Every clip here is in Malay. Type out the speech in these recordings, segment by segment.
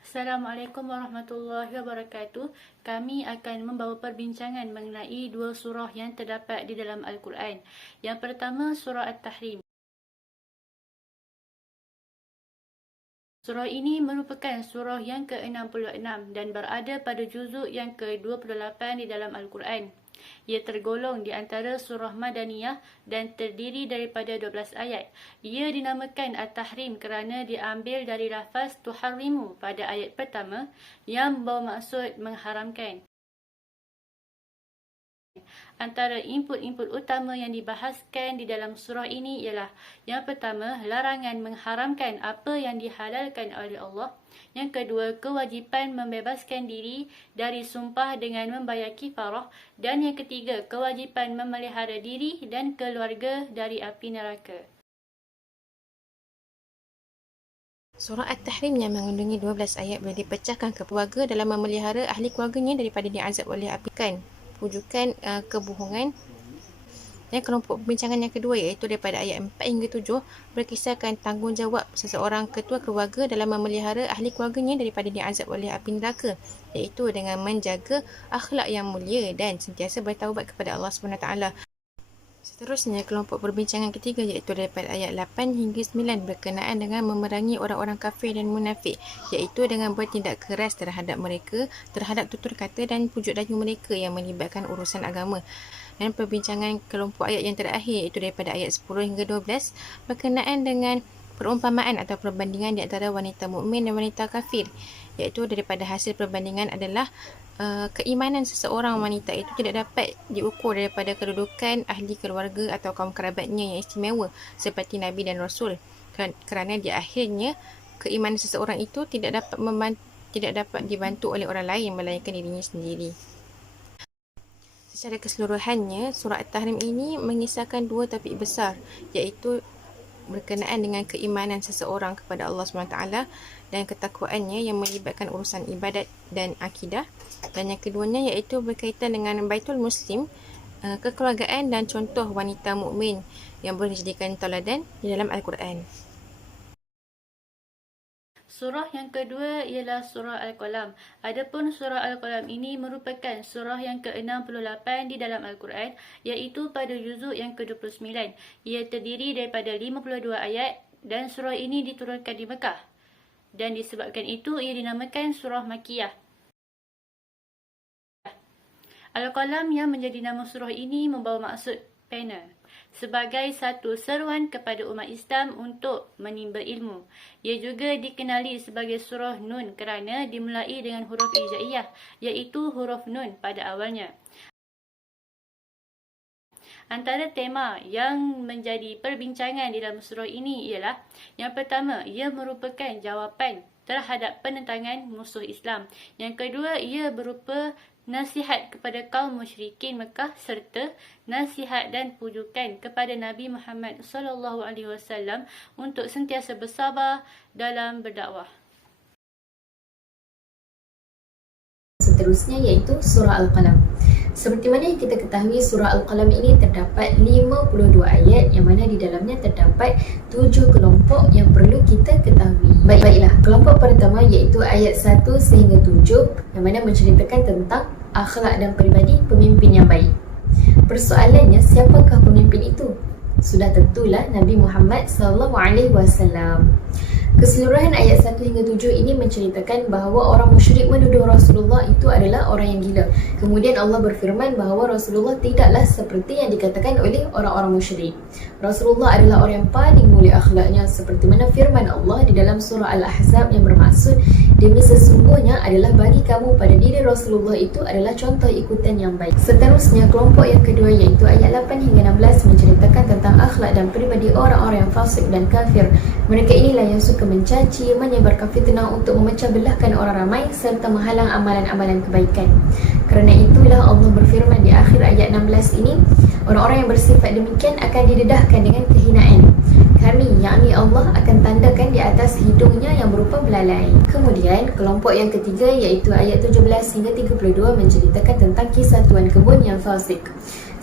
Assalamualaikum warahmatullahi wabarakatuh. Kami akan membawa perbincangan mengenai dua surah yang terdapat di dalam Al-Quran. Yang pertama, surah At-Tahrim. Surah ini merupakan surah yang ke-66 dan berada pada juzuk yang ke-28 di dalam Al-Quran. Ia tergolong di antara surah Madaniyah dan terdiri daripada 12 ayat. Ia dinamakan At-Tahrim kerana diambil dari lafaz tuharrimu pada ayat pertama yang membawa maksud mengharamkan. Antara input-input utama yang dibahaskan di dalam surah ini ialah yang pertama, larangan mengharamkan apa yang dihalalkan oleh Allah. Yang kedua, kewajipan membebaskan diri dari sumpah dengan membayar kifarah. Dan yang ketiga, kewajipan memelihara diri dan keluarga dari api neraka. Surah At-Tahrim yang mengandungi 12 ayat boleh dipecahkan ke keluarga dalam memelihara ahli keluarganya daripada diazab oleh api kan. Rujukan kebohongan. Dan kelompok perbincangan yang kedua iaitu daripada ayat 4 hingga 7 berkisahkan tanggungjawab seseorang ketua keluarga dalam memelihara ahli keluarganya daripada diazab oleh api neraka, iaitu dengan menjaga akhlak yang mulia dan sentiasa bertaubat kepada Allah SWT. Seterusnya, kelompok perbincangan ketiga iaitu daripada ayat 8 hingga 9 berkenaan dengan memerangi orang-orang kafir dan munafik, iaitu dengan bertindak keras terhadap mereka, terhadap tutur kata dan pujuk dayu mereka yang melibatkan urusan agama. Dan perbincangan kelompok ayat yang terakhir iaitu daripada ayat 10 hingga 12 berkenaan dengan perumpamaan atau perbandingan di antara wanita mukmin dan wanita kafir, iaitu daripada hasil perbandingan adalah keimanan seseorang wanita itu tidak dapat diukur daripada kedudukan ahli keluarga atau kaum kerabatnya yang istimewa seperti Nabi dan Rasul, kerana di akhirnya keimanan seseorang itu tidak dapat dibantu oleh orang lain melainkan dirinya sendiri. Secara keseluruhannya, surah At-Tahrim ini mengisahkan dua topik besar, iaitu berkenaan dengan keimanan seseorang kepada Allah SWT dan ketakwaannya yang melibatkan urusan ibadat dan akidah. Dan yang keduanya iaitu berkaitan dengan Baitul Muslim, kekeluargaan dan contoh wanita mukmin yang boleh dijadikan tauladan di dalam Al-Quran. Surah yang kedua ialah surah Al-Qalam. Adapun surah Al-Qalam ini merupakan surah yang ke-68 di dalam Al-Quran, iaitu pada juzuk yang ke-29. Ia terdiri daripada 52 ayat dan surah ini diturunkan di Mekah. Dan disebabkan itu ia dinamakan surah Makkiyah. Al-Qalam yang menjadi nama surah ini membawa maksud pena sebagai satu seruan kepada umat Islam untuk menimba ilmu. Ia juga dikenali sebagai surah Nun kerana dimulai dengan huruf hijaiyah, iaitu huruf Nun pada awalnya. Antara tema yang menjadi perbincangan di dalam surah ini ialah yang pertama, ia merupakan jawapan terhadap penentangan musuh Islam. Yang kedua, ia berupa nasihat kepada kaum musyrikin Mekah serta nasihat dan pujukan kepada Nabi Muhammad SAW untuk sentiasa bersabar dalam berdakwah. Seterusnya iaitu surah Al-Qalam. Seperti mana yang kita ketahui, surah Al-Qalam ini terdapat 52 ayat yang mana di dalamnya terdapat 7 kelompok yang perlu kita ketahui. Baiklah, kelompok pertama iaitu ayat 1 sehingga 7 yang mana menceritakan tentang akhlak dan peribadi pemimpin yang baik. Persoalannya, siapakah pemimpin itu? Sudah tentulah Nabi Muhammad SAW. Keseluruhan ayat 1 hingga 7 ini menceritakan bahawa orang musyrik menuduh Rasulullah itu adalah orang yang gila. Kemudian Allah berfirman bahawa Rasulullah tidaklah seperti yang dikatakan oleh orang-orang musyrik. Rasulullah adalah orang yang paling mulia akhlaknya, seperti mana firman Allah di dalam surah Al-Ahzab yang bermaksud, demi sesungguhnya adalah bagi kamu pada diri Rasulullah itu adalah contoh ikutan yang baik. Seterusnya, kelompok yang kedua iaitu ayat 8 hingga 16 menceritakan tentang akhlak dan peribadi orang-orang yang fasik dan kafir. Mereka inilah yang suka mencaci, menyebarkan fitnah untuk memecah belahkan orang ramai serta menghalang amalan-amalan kebaikan. Kerana itulah Allah berfirman di akhir ayat 16 ini, orang-orang yang bersifat demikian akan didedahkan dengan kehinaan. Kami, yakni Allah, akan tandakan di atas hidungnya yang berupa belalai. Kemudian, kelompok yang ketiga iaitu ayat 17 hingga 32 menceritakan tentang kisah tuan kebun yang fasik.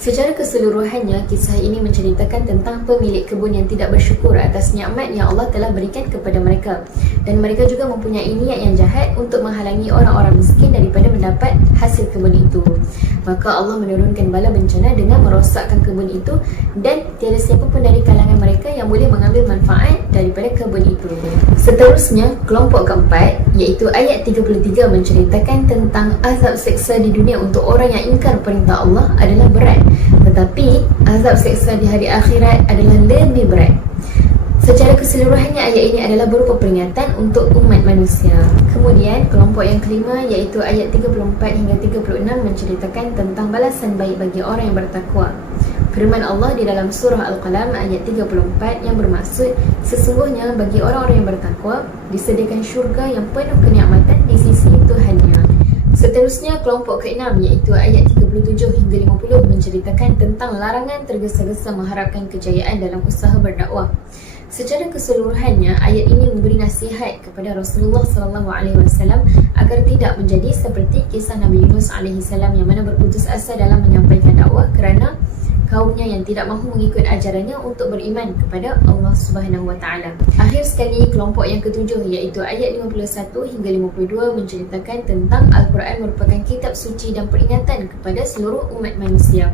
Secara keseluruhannya, kisah ini menceritakan tentang pemilik kebun yang tidak bersyukur atas nikmat yang Allah telah berikan kepada mereka, dan mereka juga mempunyai niat yang jahat untuk menghalangi orang-orang miskin daripada mendapat hasil kebun itu. Maka Allah menurunkan bala bencana dengan merosakkan kebun itu, dan tiada siapa pun dari kalangan mereka yang boleh mengambil manfaat daripada kebun itu. Seterusnya, kelompok keempat iaitu ayat 33 menceritakan tentang azab seksa di dunia untuk orang yang ingkar perintah Allah adalah berat, tetapi azab seksa di hari akhirat adalah lebih berat. Secara keseluruhannya, ayat ini adalah berupa peringatan untuk umat manusia. Kemudian, kelompok yang kelima iaitu ayat 34 hingga 36 menceritakan tentang balasan baik bagi orang yang bertakwa. Firman Allah di dalam surah Al-Qalam ayat 34 yang bermaksud, sesungguhnya bagi orang-orang yang bertakwa disediakan syurga yang penuh kenikmatan di sisi Tuhannya. Seterusnya, kelompok keenam iaitu ayat 37 hingga 50 menceritakan tentang larangan tergesa-gesa mengharapkan kejayaan dalam usaha berdakwah. Secara keseluruhannya, ayat ini memberi nasihat kepada Rasulullah SAW agar tidak menjadi seperti kisah Nabi Yunus AS yang mana berputus asa dalam menyampaikan dakwah kerana kaumnya yang tidak mahu mengikut ajarannya untuk beriman kepada Allah Subhanahu Wa Taala. Akhir sekali, kelompok yang ketujuh iaitu ayat 51 hingga 52 menceritakan tentang Al-Quran merupakan kitab suci dan peringatan kepada seluruh umat manusia.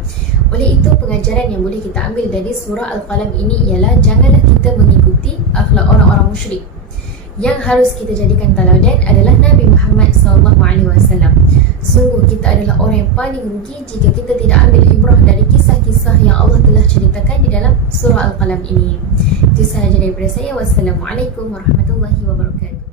Oleh itu, pengajaran yang boleh kita ambil dari surah Al-Qalam ini ialah janganlah kita mengikuti akhlak orang-orang musyrik. Yang harus kita jadikan teladan adalah Nabi Muhammad SAW. Sungguh kita adalah orang yang paling rugi jika kita tidak ambil ibrah dari kisah-kisah yang Allah telah ceritakan di dalam surah Al-Qalam ini. Itu sahaja daripada saya. Wassalamualaikum warahmatullahi wabarakatuh.